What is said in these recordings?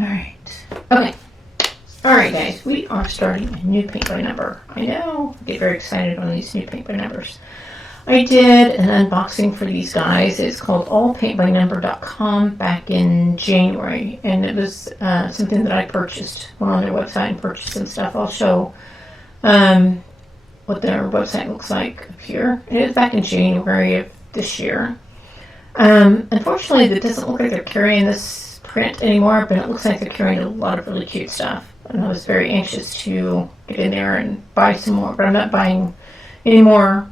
Alright. Okay. Alright guys, we are starting a new paint by number. I know, I get very excited on these new paint by numbers. I did an unboxing for these guys. It's called allpaintbynumber.com back in January, and it was something that I purchased. Went on their website and purchased some stuff. I'll show what their website looks like up here. It is back in January of this year. Unfortunately, it doesn't look like they're carrying this print anymore, but it looks like they're carrying a lot of really cute stuff. And I was very anxious to get in there and buy some more, but I'm not buying any more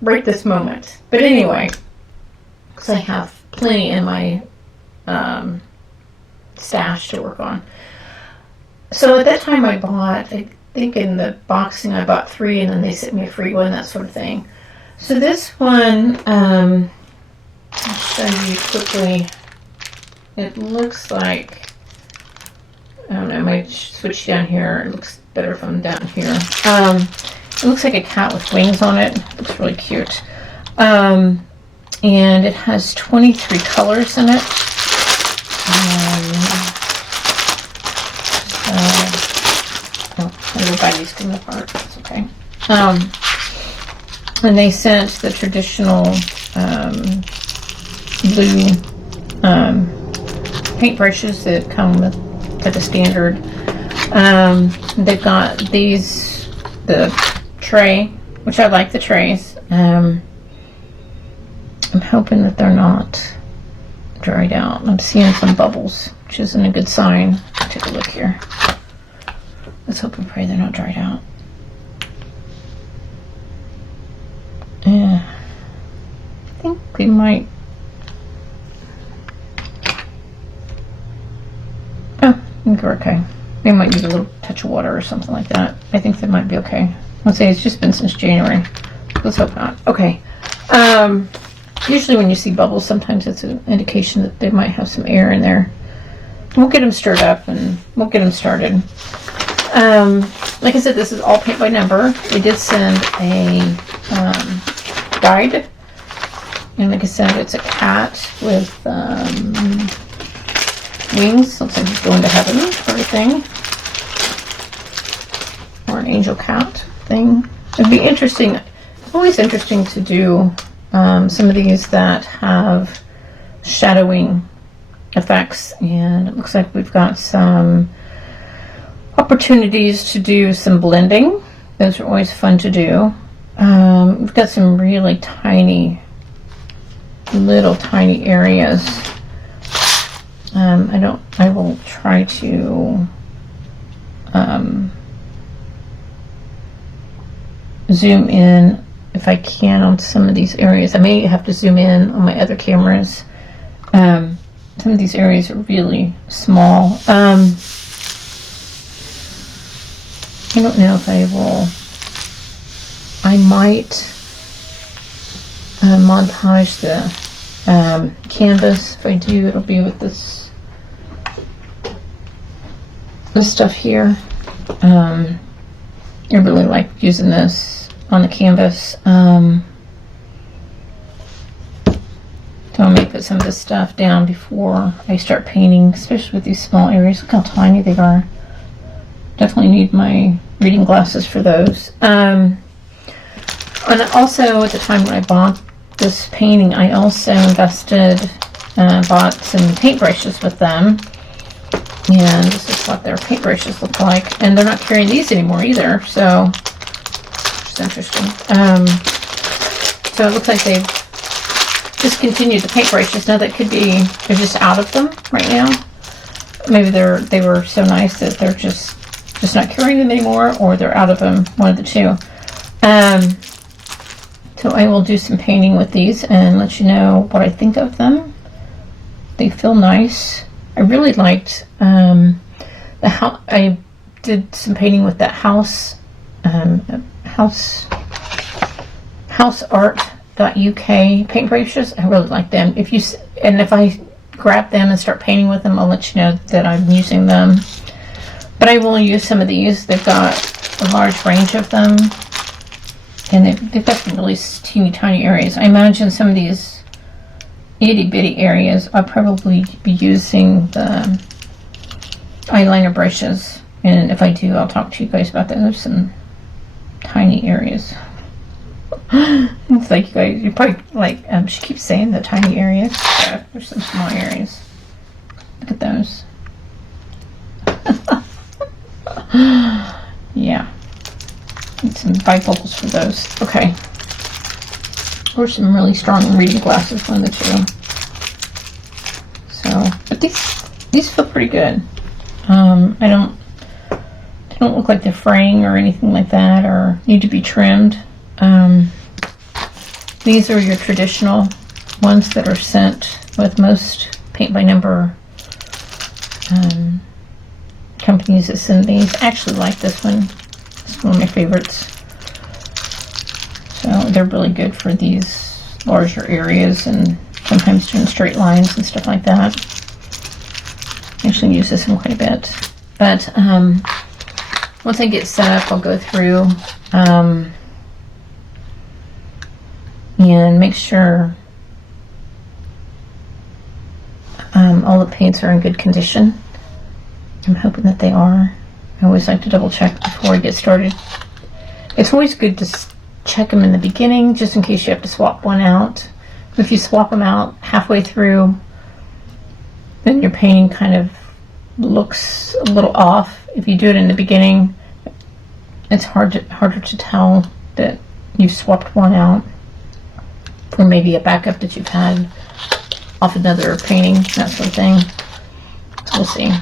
right this moment. But anyway, because I have plenty in my stash to work on. So at that time I bought, I think in the boxing I bought 3, and then they sent me a free one, that sort of thing. So this one, I'll show you quickly. It looks like, I don't know, I might switch down here. It looks better if I'm down here. It looks like a cat with wings on it. It looks really cute. And it has 23 colors in it. I'm going to buy these from the apart. That's okay. And they sent the traditional blue paint brushes that come with the standard. They've got these, the tray, which I like the trays. I'm hoping that they're not dried out. I'm seeing some bubbles, which isn't a good sign. Take a look here. Let's hope and pray they're not dried out. Yeah, I think we might. Oh, I think we're okay. They might use a little touch of water or something like that. I think they might be okay. Let's say it's just been since January. Let's hope not. Okay. Usually when you see bubbles, sometimes it's an indication that they might have some air in there. We'll get them stirred up and we'll get them started. Like I said, this is all paint by number. They did send a guide. And like I said, it's a cat with wings. Looks like he's going to heaven or a thing. Or an angel cat thing. It'd be interesting. Always interesting to do some of these that have shadowing effects. And it looks like we've got some opportunities to do some blending. Those are always fun to do. We've got some really tiny, little tiny areas. I will try to zoom in if I can on some of these areas. I may have to zoom in on my other cameras. Some of these areas are really small. I don't know if I will. I might montage the canvas. If I do, it'll be with this stuff here. I really like using this on the canvas. So I may put some of this stuff down before I start painting, especially with these small areas. Look how tiny they are. Definitely need my reading glasses for those. And also at the time when I bought this painting, I also bought some paintbrushes with them. And this is what their paintbrushes look like. And they're not carrying these anymore either, so it's interesting. So it looks like they've discontinued the paintbrushes. Now that could be they're just out of them right now. Maybe they were so nice that they're just not carrying them anymore, or they're out of them, one of the two. So I will do some painting with these and let you know what I think of them. They feel nice. I really liked the house. I did some painting with that houseart.uk paintbrushes. I really like them. If I grab them and start painting with them, I'll let you know that I'm using them. But I will use some of these. They've got a large range of them, and they've got some really teeny tiny areas. I imagine some of these itty bitty areas I'll probably be using the eyeliner brushes, and if I do, I'll talk to you guys about that. There's some tiny areas. It's like, you guys, you probably like, she keeps saying the tiny areas. Yeah, there's some small areas. Look at those. Yeah. Need some bifocals for those. Okay. Or some really strong reading glasses, one of the two. So, but these feel pretty good. They don't look like they're fraying or anything like that, or need to be trimmed. These are your traditional ones that are sent with most paint by number companies that send these. I actually like this one. It's one of my favorites. So they're really good for these larger areas and sometimes doing straight lines and stuff like that. I actually use this one quite a bit. But once I get set up, I'll go through and make sure all the paints are in good condition. I'm hoping that they are. I always like to double check before I get started. It's always good to check them in the beginning, just in case you have to swap one out. If you swap them out halfway through, then your painting kind of looks a little off. If you do it in the beginning, it's harder to tell that you've swapped one out for maybe a backup that you've had off another painting, that sort of thing. So we'll see.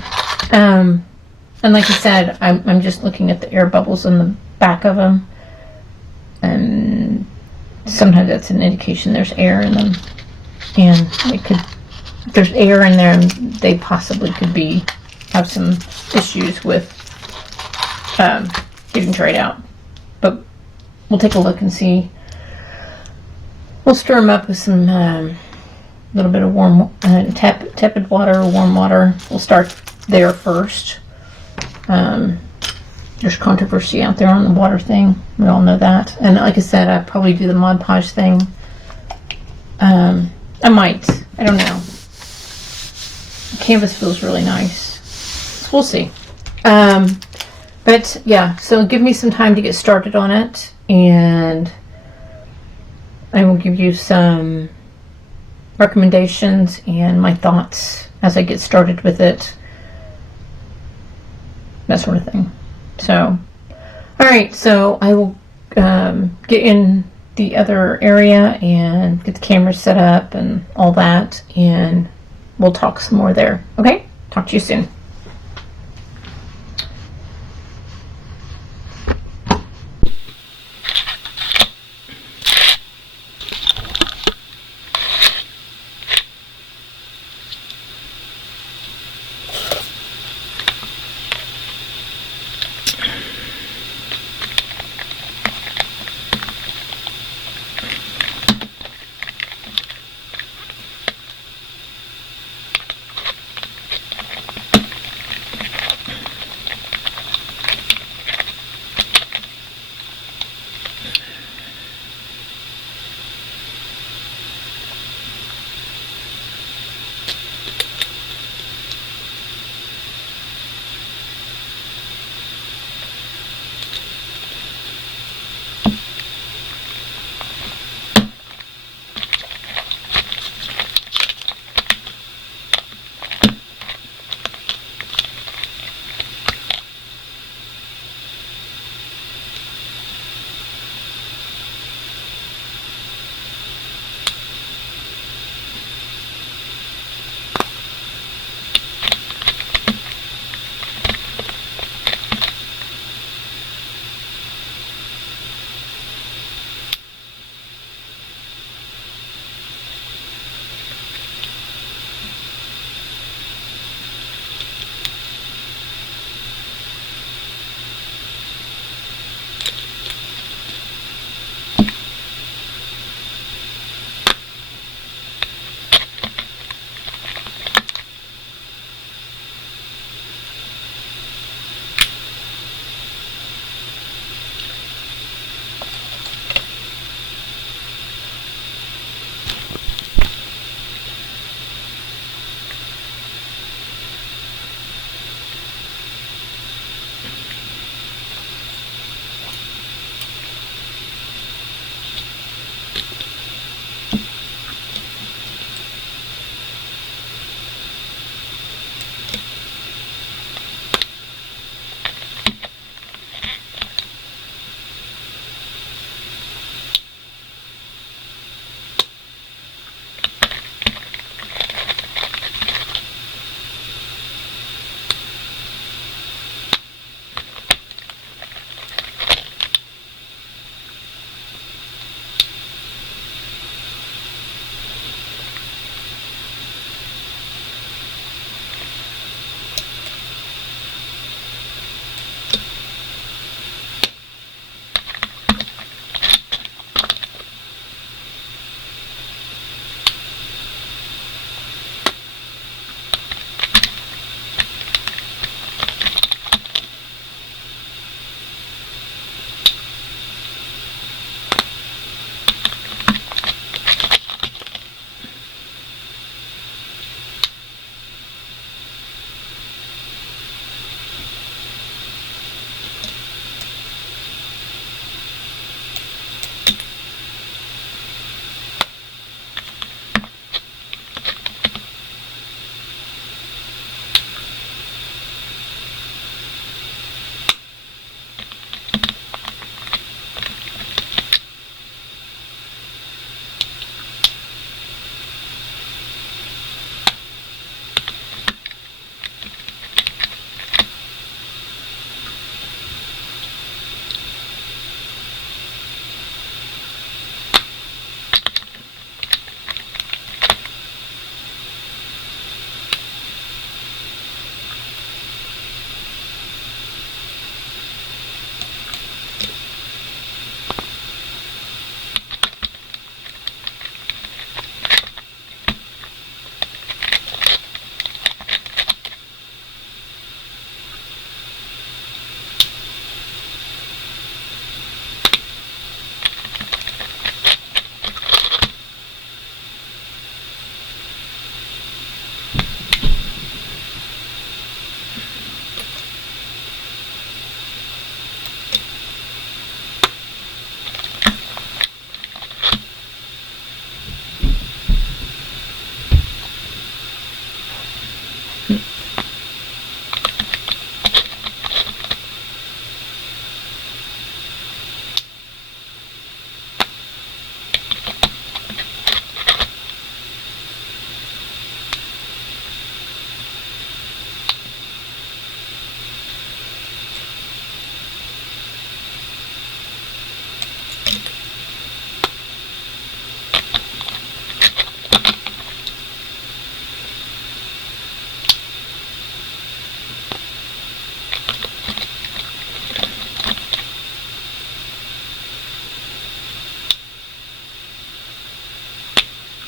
And like I said, I'm just looking at the air bubbles in the back of them, and sometimes that's an indication there's air in them, and if there's air in there, they possibly could have some issues with getting dried out. But we'll take a look and see. We'll stir them up with some little bit of warm tepid water or warm water. We'll start there first. There's controversy out there on the water thing. We all know that. And like I said, I probably do the Mod Podge thing. I might. I don't know. The canvas feels really nice. So we'll see. But yeah, so give me some time to get started on it, and I will give you some recommendations and my thoughts as I get started with it. That sort of thing. So, alright, so I will get in the other area and get the camera set up and all that, and we'll talk some more there. Okay? Talk to you soon.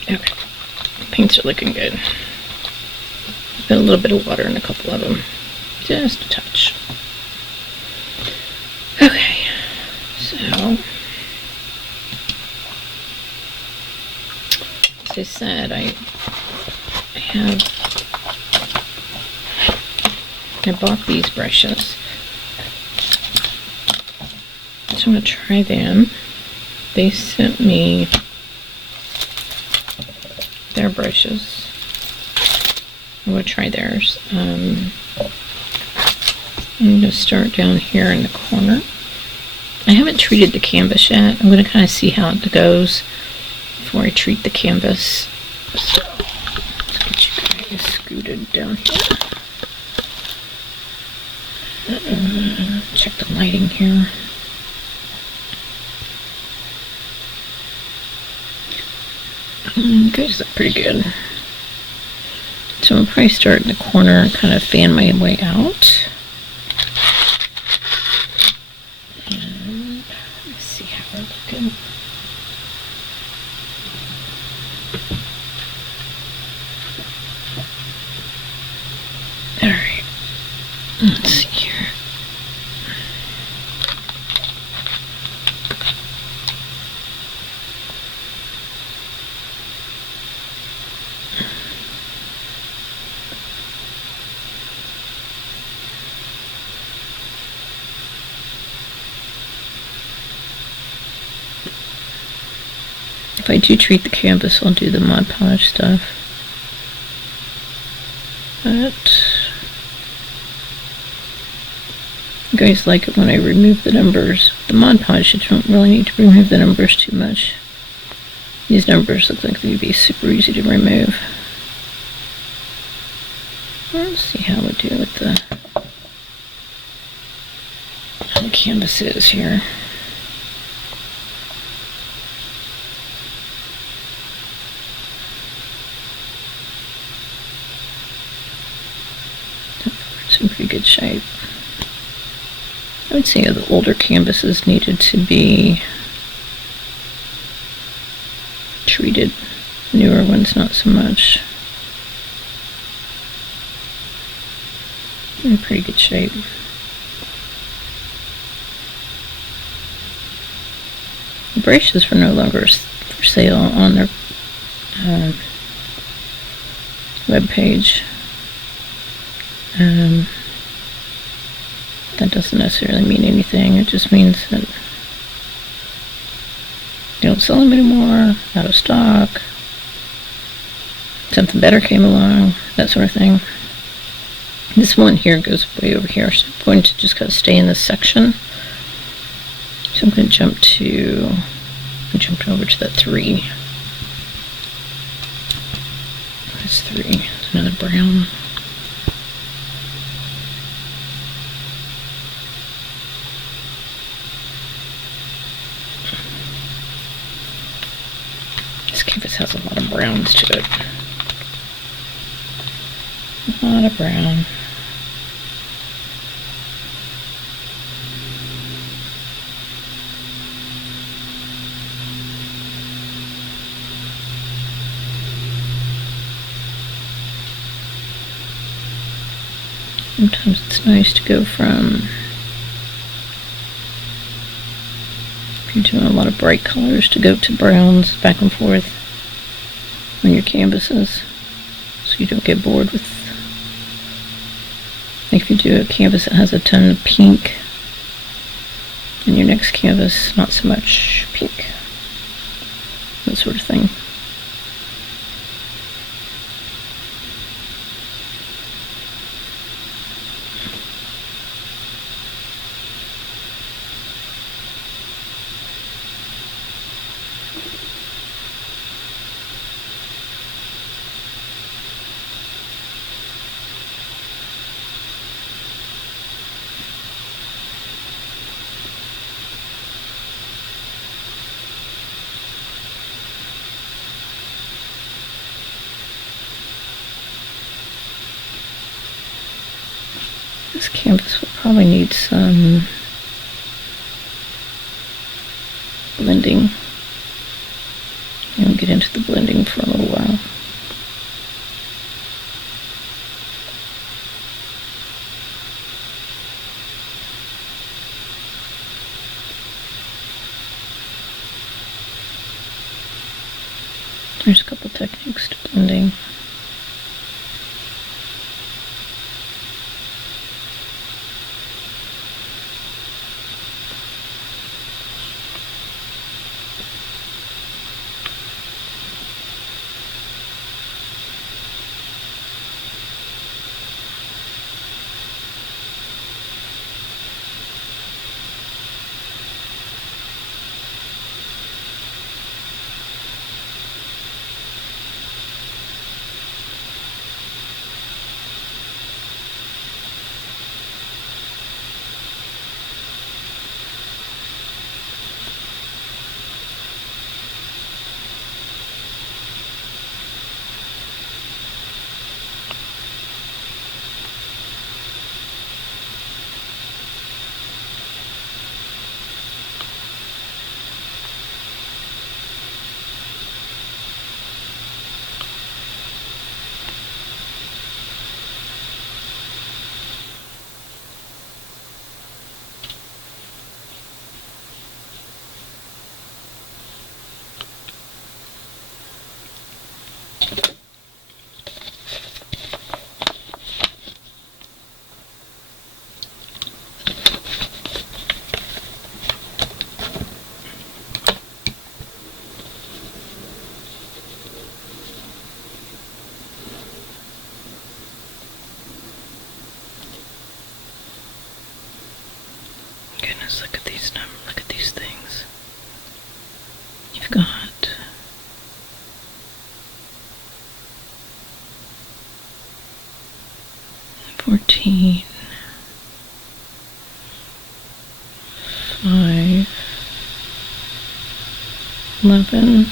Okay, paints are looking good. Put a little bit of water in a couple of them, just a touch. Okay, so as I said, I bought these brushes, so I'm going to try them. They sent me their brushes. I'm going to try theirs. I'm going to start down here in the corner. I haven't treated the canvas yet. I'm going to kind of see how it goes before I treat the canvas. So, let's get you guys scooted down here. Check the lighting here. Okay, so pretty good. So I'll probably start in the corner and kind of fan my way out. And let's see how we're looking. Alright, let's see here. If I do treat the canvas, I'll do the Mod Podge stuff. But you guys like it when I remove the numbers. The Mod Podge, you don't really need to remove the numbers too much. These numbers look like they'd be super easy to remove. Let's see how we do with how the canvas is here. It's in pretty good shape. I would say the older canvases needed to be treated. Newer ones, not so much. In pretty good shape. The brushes were no longer for sale on their web page. That doesn't necessarily mean anything. It just means that they don't sell them anymore, out of stock, something better came along, that sort of thing. This one here goes way over here, so I'm going to just kind of stay in this section. So I'm going to jump over to that 3. That's 3. Another brown. This canvas has a lot of browns to it. A lot of brown. Sometimes it's nice to go from, if you're doing a lot of bright colors, to go to browns back and forth on your canvases so you don't get bored with, like if you do a canvas that has a ton of pink and your next canvas not so much pink, that sort of thing. This canvas will probably need some blending. And get into the blending for a little while. There's a couple techniques to blending. Goodness, look at these things. You've got 14, 5, 11,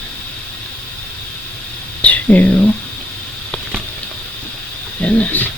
2. Goodness.